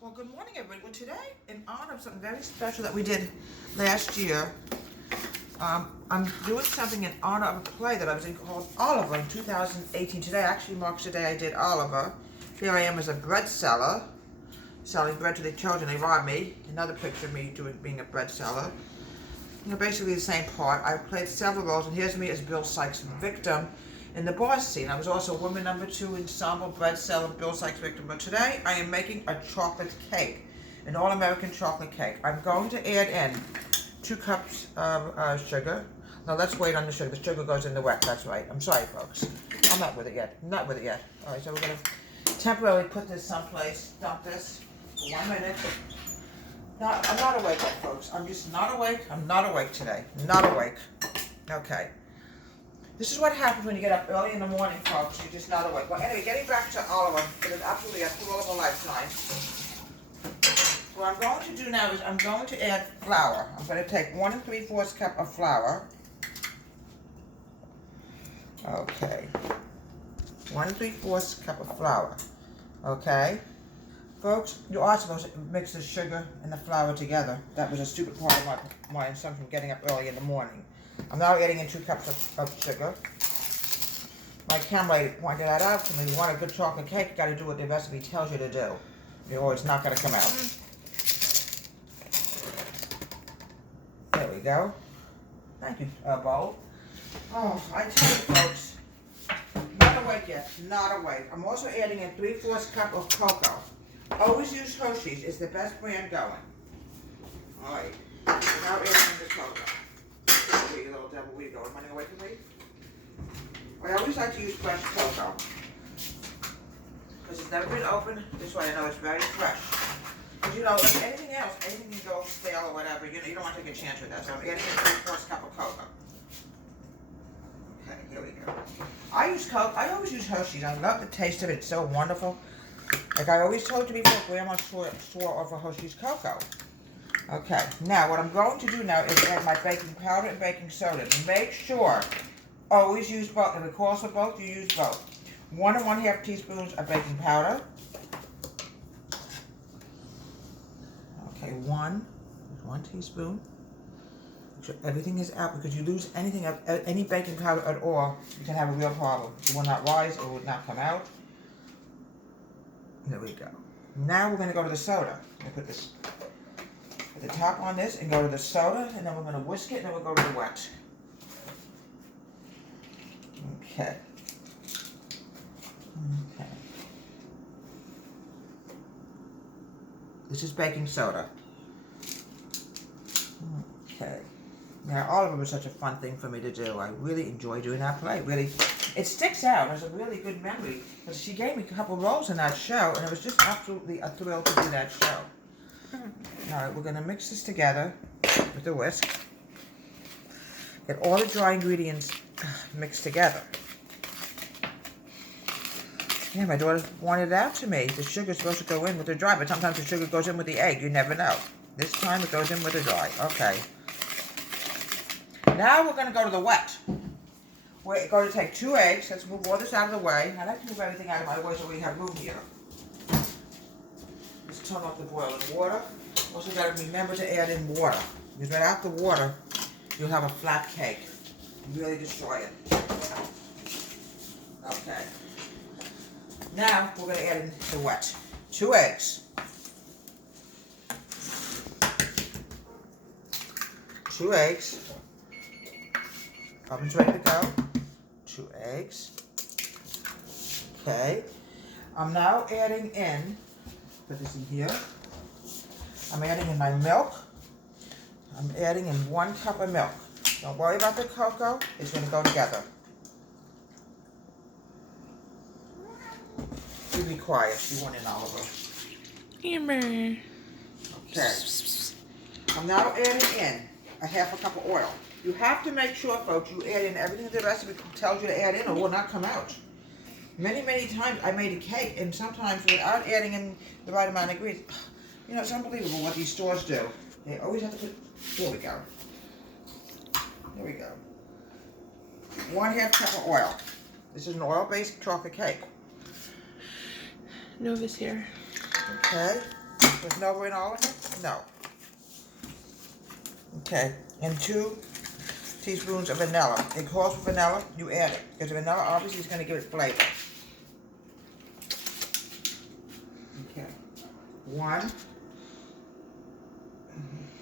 Well, good morning, everybody. Well, today, in honor of something very special that we did last year, I'm doing something in honor of a play that I was in called Oliver in 2018. Today actually marks the day I did Oliver. Here I am as a bread seller, selling bread to the children. They robbed me. Another picture of me being a bread seller. You know, basically the same part. I played several roles, and here's me as Bill Sikes' victim in the boss scene. I was also woman number 2 ensemble, bread seller, Bill Sikes victim. But today I am making a chocolate cake, an all-American chocolate cake. I'm going to add in 2 cups of sugar. Now let's wait on the sugar. The sugar goes in the wet. That's right. I'm sorry, folks. I'm not with it yet. I'm not with it yet. All right, so we're going to temporarily put this someplace. Dump this for 1 minute. No, I'm not awake yet, folks. I'm just not awake. I'm not awake today. Not awake. Okay. This is what happens when you get up early in the morning, folks. You're just not awake. Well, anyway, getting back to Oliver, it is absolutely a thrill of a lifetime. What I'm going to do now is I'm going to add flour. I'm going to take 1 3/4 cup of flour. Okay. 1 3/4 cup of flour. Okay. Folks, you are supposed to mix the sugar and the flour together. That was a stupid part of my assumption getting up early in the morning. I'm now adding in 2 cups of sugar. My camera lady pointed that out to me. You want a good chocolate cake, you got to do what the recipe tells you to do, or it's not going to come out. There we go. Thank you, bowl. Oh, I tell you, folks, not awake yet. Not awake. I'm also adding in 3/4 cup of cocoa. Always use Hershey's. It's the best brand going. All right. Now adding in the cocoa. Where you little devil, where you going? Running away from me? I always like to use fresh cocoa. Because it's never been opened. This way I know it's very fresh. Because you know, like anything else, anything can go stale or whatever, you know, you don't want to take a chance with that. So I'm adding in 3/4 cup of cocoa. Okay, here we go. I always use Hershey's. I love the taste of it. It's so wonderful. Like I always told you before, Grandma swore off of Hershey's cocoa. Okay, now what I'm going to do now is add my baking powder and baking soda. Make sure, always use both. If it calls for both, you use both. 1 1/2 teaspoons of baking powder. Okay, 1 teaspoon. Make sure everything is out, because you lose any baking powder at all, you can have a real problem. It will not rise or it will not come out. There we go. Now we're going to go to the soda. I'm going to put this at the top on this and go to the soda, and then we're going to whisk it, and then we'll go to the wet. Okay. Okay. This is baking soda. Okay. Now, Oliver was such a fun thing for me to do. I really enjoy doing that play. Really, it sticks out as a really good memory, because she gave me a couple roles in that show, and it was just absolutely a thrill to do that show. All right, we're going to mix this together with the whisk. Get all the dry ingredients mixed together. Yeah, my daughter pointed it out to me. The sugar's supposed to go in with the dry, but sometimes the sugar goes in with the egg. You never know. This time it goes in with the dry. Okay. Now we're going to go to the wet. We're going to take 2 eggs. Let's move all this out of the way. I like to move everything out of my way so we have room here. Let's turn off the boiling water. Also got to remember to add in water, because without the water, you'll have a flat cake. You really destroy it. Okay. Now we're going to add in the wet. 2 eggs. 2 eggs. Oven's ready to go. 2 eggs. Okay. I'm now adding in, put this in here. I'm adding in my milk. I'm adding in 1 cup of milk. Don't worry about the cocoa. It's going to go together. You be quiet. You want an Oliver. Amber. Okay. I'm now adding in a 1/2 cup of oil. You have to make sure, folks, you add in everything the recipe tells you to add in, or it will not come out. Many, many times I made a cake, and sometimes without adding in the right amount of ingredients, you know, it's unbelievable what these stores do. They always have to put, here we go. Here we go. 1/2 cup of oil. This is an oil-based chocolate cake. Nova's here. Okay. There's no in all of it? No. Okay, and 2 teaspoons of vanilla. It calls for vanilla, you add it. Because vanilla obviously is going to give it flavor. Okay. 1.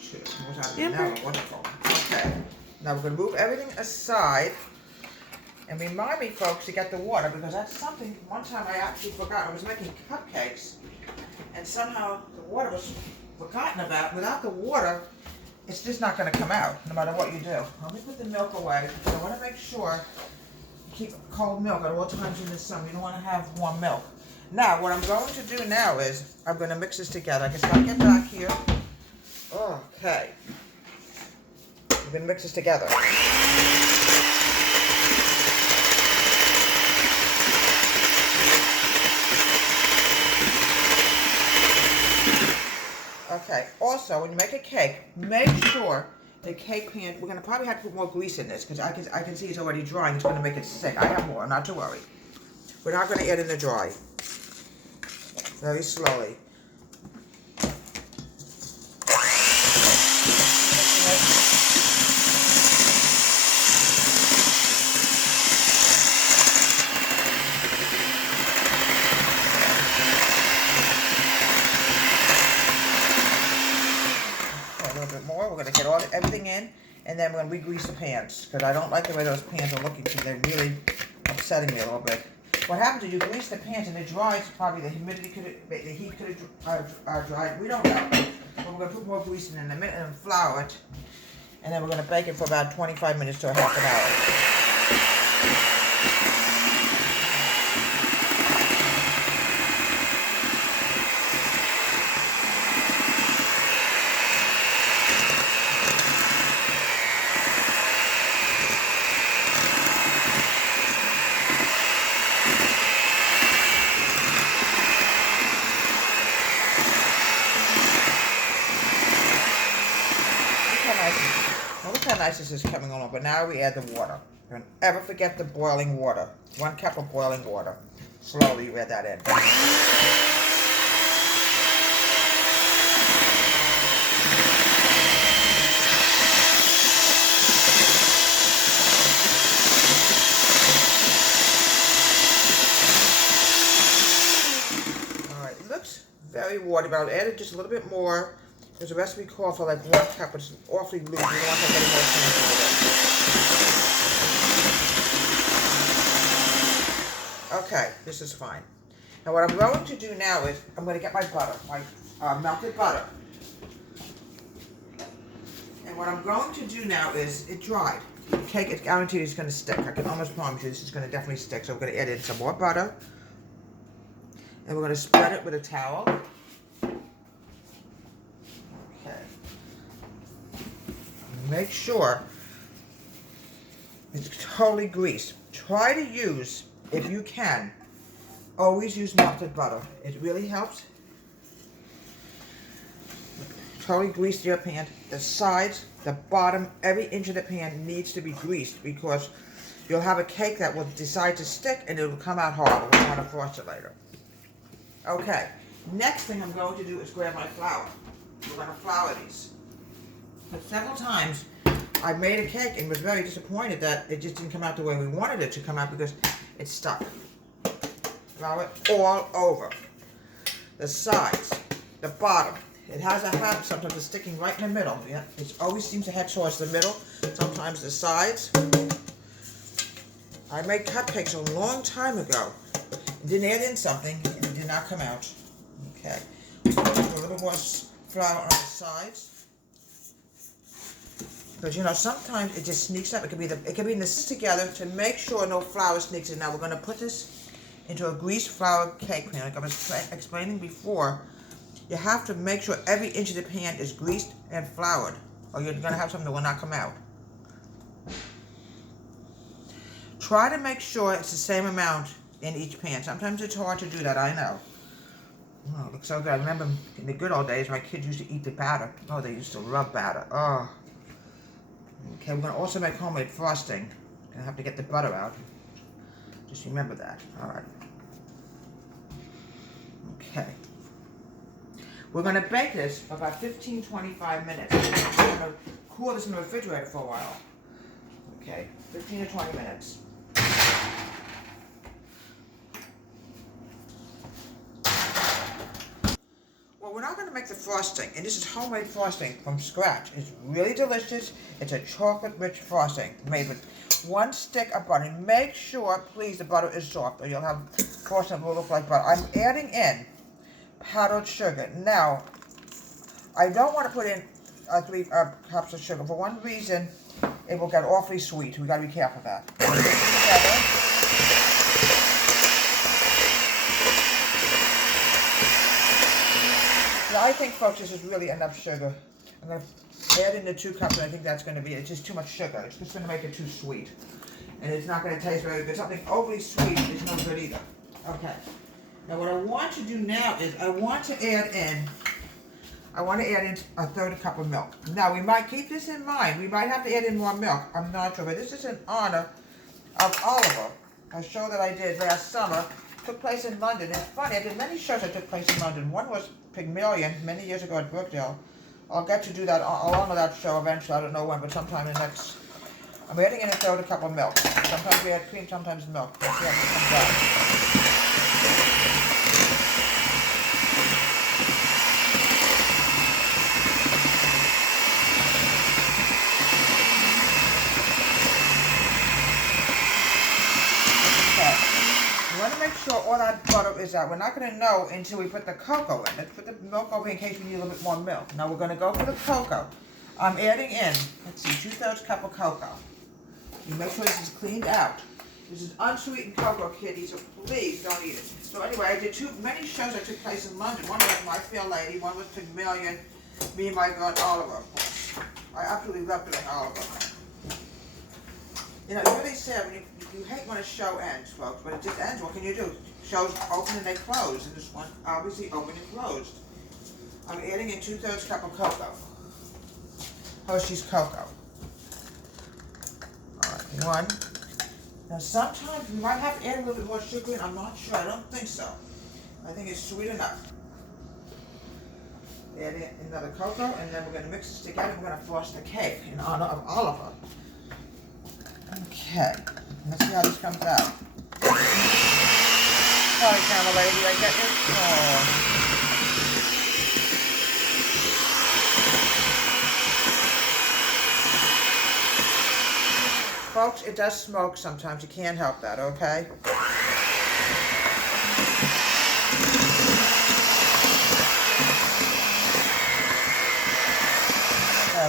Shit, what's out of vanilla? Wonderful. Okay. Now we're going to move everything aside. And remind me, folks, to get the water, because that's something, one time I actually forgot. I was making cupcakes, and somehow the water was forgotten about. Without the water, it's just not going to come out, no matter what you do. Let me put the milk away. I want to make sure you keep cold milk at all times in the summer. You don't want to have warm milk. Now, what I'm going to do now is, I'm going to mix this together. I guess I'll get back here. Okay. I'm going to mix this together. Okay, also, when you make a cake, make sure the cake pan, we're going to probably have to put more grease in this, because I can see it's already drying. It's going to make it thick. I have more, not to worry. We're not going to add in the dry. Very slowly. More. We're going to get everything in, and then we're going to re-grease the pans, because I don't like the way those pans are looking. They're really upsetting me a little bit. What happens is you grease the pans and it dries. Probably the humidity the heat could have dried. We don't know. But we're going to put more grease in a minute and flour it, and then we're going to bake it for about 25 minutes to a half an hour. Look how nice this is coming along, but now we add the water. Don't ever forget the boiling water. 1 cup of boiling water. Slowly you add that in. Alright, it looks very watery, but I'll add it just a little bit more. There's a recipe call for like 1 cup, but it's awfully loose. You don't want to get any more chance with it. Okay, this is fine. Now what I'm going to do now is, I'm going to get my butter, my melted butter. And what I'm going to do now is, it dried. The cake, it's guaranteed it's going to stick. I can almost promise you this is going to definitely stick. So we're going to add in some more butter. And we're going to spread it with a towel. Make sure it's totally greased. Try to use, if you can, always use melted butter. It really helps. Totally grease your pan. The sides, the bottom, every inch of the pan needs to be greased, because you'll have a cake that will decide to stick and it will come out horrible. We want to frost it later. Okay, next thing I'm going to do is grab my flour. We're going to flour these. But several times I made a cake and was very disappointed that it just didn't come out the way we wanted it to come out, because it's stuck. Flour it all over. The sides, the bottom. It has a habit sometimes of sticking right in the middle. Yeah, it always seems to head towards the middle. Sometimes the sides. I made cupcakes a long time ago. Didn't add in something and it did not come out. Okay. So a little more flour on the sides. Because, you know, sometimes it just sneaks up. It could be in this together to make sure no flour sneaks in. Now we're going to put this into a greased flour cake pan. Like I was explaining before, you have to make sure every inch of the pan is greased and floured, or you're going to have something that will not come out. Try to make sure it's the same amount in each pan. Sometimes it's hard to do that, I know. Oh, it looks so good. I remember in the good old days, my kids used to eat the batter. Oh, they used to love batter. Oh. Okay, we're going to also make homemade frosting. Gonna have to get the butter out. Just remember that. Alright. Okay. We're going to bake this for about 15-25 minutes. We're going to cool this in the refrigerator for a while. Okay, 15 to 20 minutes. Well, we're not going to make the frosting, and this is homemade frosting from scratch. It's really delicious. It's a chocolate-rich frosting made with 1 stick of butter. And make sure, please, the butter is soft, or you'll have frosting that will look like butter. I'm adding in powdered sugar. Now, I don't want to put in 3 cups of sugar. For one reason, it will get awfully sweet. We got to be careful of that. Put it together. Now, I think, folks, this is really enough sugar. I'm going to add in the 2 cups, and I think that's going to be it. It's just too much sugar. It's just going to make it too sweet. And it's not going to taste very good. Something overly sweet is no good either. Okay. Now, what I want to do now is I want to add in a 1/3 cup of milk. Now, we might keep this in mind. We might have to add in more milk. I'm not sure. But this is in honor of Oliver, a show that I did last summer. Took place in London. It's funny, I did many shows that took place in London. One was Pygmalion many years ago at Brookdale. I'll get to do that along with that show eventually. I don't know when, but sometime in the next. I'm adding in 1/3 cup of milk. Sometimes we add cream, sometimes milk. Let's see how this comes out. Make sure all that butter is out. We're not going to know until we put the cocoa in. Let's put the milk over in case we need a little bit more milk. Now we're going to go for the cocoa. I'm adding in, let's see, 2/3 cup of cocoa. You make sure this is cleaned out. This is unsweetened cocoa, kiddies, so please don't eat it. So anyway, I did many shows that took place in London. One was My Fair Lady, one was Pygmalion, me and my girl Oliver, of course. I absolutely loved doing Oliver. You know, it's really sad when you hate when a show ends, folks, but it just ends. What can you do? Shows open and they close, and this one obviously open and closed. I'm adding in 2/3 cup of cocoa. Hershey's cocoa. Alright, 1. Now sometimes we might have to add a little bit more sugar in. I'm not sure. I don't think so. I think it's sweet enough. Add in another cocoa, and then we're going to mix this together. We're going to frost the cake in honor of Oliver. Okay, let's see how this comes out. Sorry, camera lady, I get it. Oh. Folks, it does smoke sometimes. You can't help that, okay?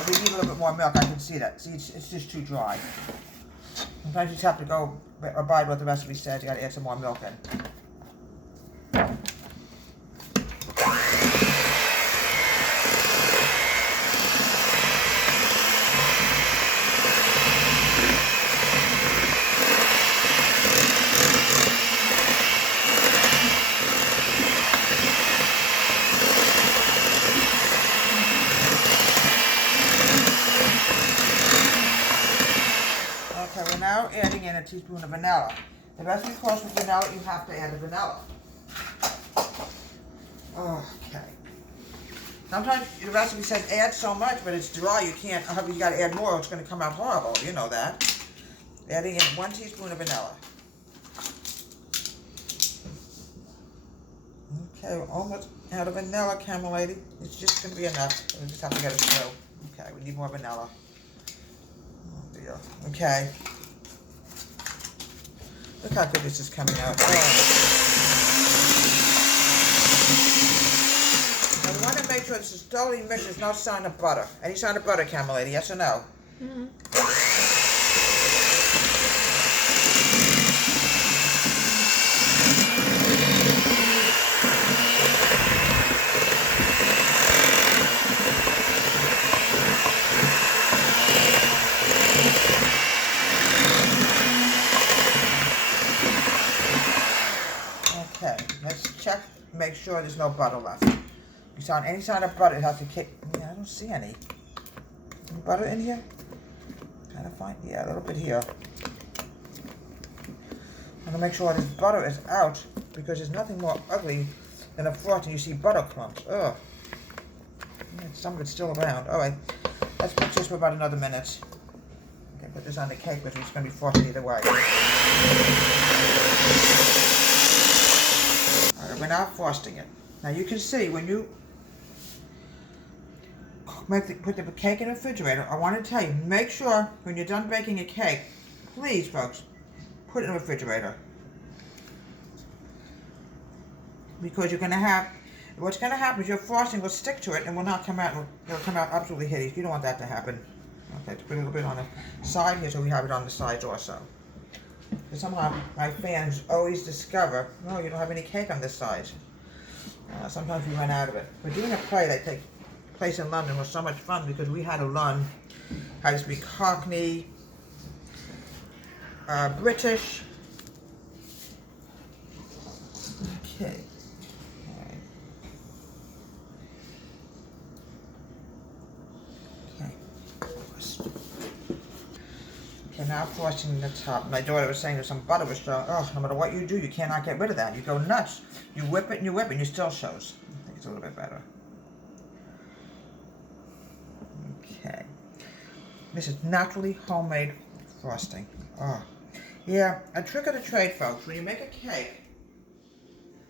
We need a little bit more milk. I can see that. See, it's just too dry. Sometimes you just have to go abide what the recipe says. You got to add some more milk in. Now adding in a teaspoon of vanilla. The recipe calls for vanilla, you have to add the vanilla. Okay. Sometimes the recipe says add so much, but it's dry, you can't, you gotta add more, it's gonna come out horrible, you know that. Adding in 1 teaspoon of vanilla. Okay, we're almost out of vanilla, camera lady. It's just gonna be enough. We just have to get it through. Okay, we need more vanilla. Oh dear. Okay. Look how good this is coming out. Oh. I want to make sure this is totally mixed. There's no sign of butter. Any sign of butter, camera lady? Yes or no? Mm-hmm. Make sure there's no butter left. If you find any sign of butter, it has to kick. Yeah, I don't see any. Any butter in here? Kind of find, yeah, a little bit here. I'm gonna make sure this butter is out because there's nothing more ugly than a frost and you see butter clumps. Ugh. some of it's still around. All right, let's put this for about another minute. Okay, put this on the cake because it's going to be frosted either way. All right, we're now frosting it. Now you can see when you put the cake in the refrigerator, I want to tell you, make sure when you're done baking a cake, please folks, put it in the refrigerator. Because you're going to have, what's going to happen is your frosting will stick to it and will not come out, it'll come out absolutely hideous. You don't want that to happen. Okay, let's put a little bit on the side here so we have it on the sides also. Because somehow my fans always discover, no, you don't have any cake on this side. Sometimes we run out of it. We're doing a play that takes place in London was so much fun because we had to learn how to speak Cockney, British. Okay. Alright. Okay. Okay, now frosting the top. My daughter was saying there's some butter was showing. Oh, no matter what you do, you cannot get rid of that. You go nuts. You whip it and you whip it and it still shows. I think it's a little bit better. Okay. This is naturally homemade frosting. Oh. Yeah, a trick of the trade, folks. When you make a cake,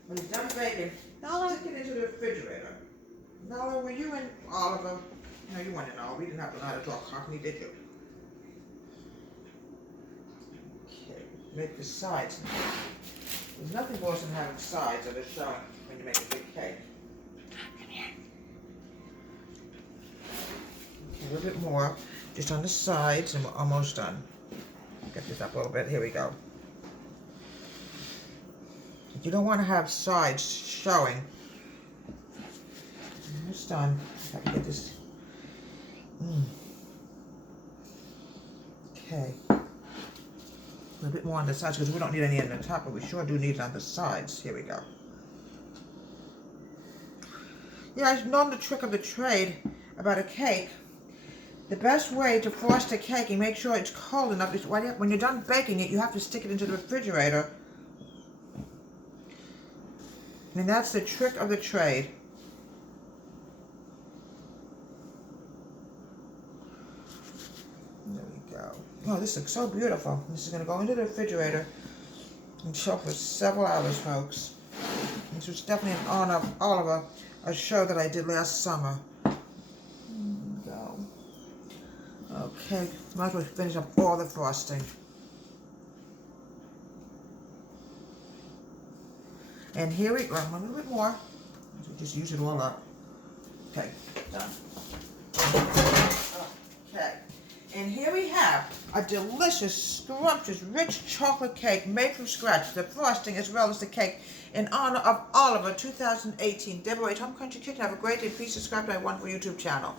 when you're done baking, stick it into the refrigerator. Nala, were you and Oliver? No, you weren't in Oliver. We didn't have to know how to talk Cockney, did you? Okay, make the sides. There's nothing worse than having sides that are showing when you make a big cake. A little bit more, just on the sides, and we're almost done. Get this up a little bit. Here we go. You don't want to have sides showing. Almost done. Have to get this. Okay. A little bit more on the sides because we don't need any on the top, but we sure do need it on the sides. Here we go. Yeah, I've known the trick of the trade about a cake. The best way to frost a cake and make sure it's cold enough is when you're done baking it, you have to stick it into the refrigerator. And that's the trick of the trade. There we go. Oh, this looks so beautiful. This is going to go into the refrigerator and chill for several hours, folks. This was definitely an honor of Oliver, a show that I did last summer. Okay, might as well finish up all the frosting. And here we go, a little bit more. Just use it all up. Okay, done. Okay, and here we have a delicious, scrumptious, rich chocolate cake made from scratch. The frosting as well as the cake in honor of Oliver 2018. Deborah H. Home Country Kitchen. Have a great day. Please subscribe to my wonderful YouTube channel.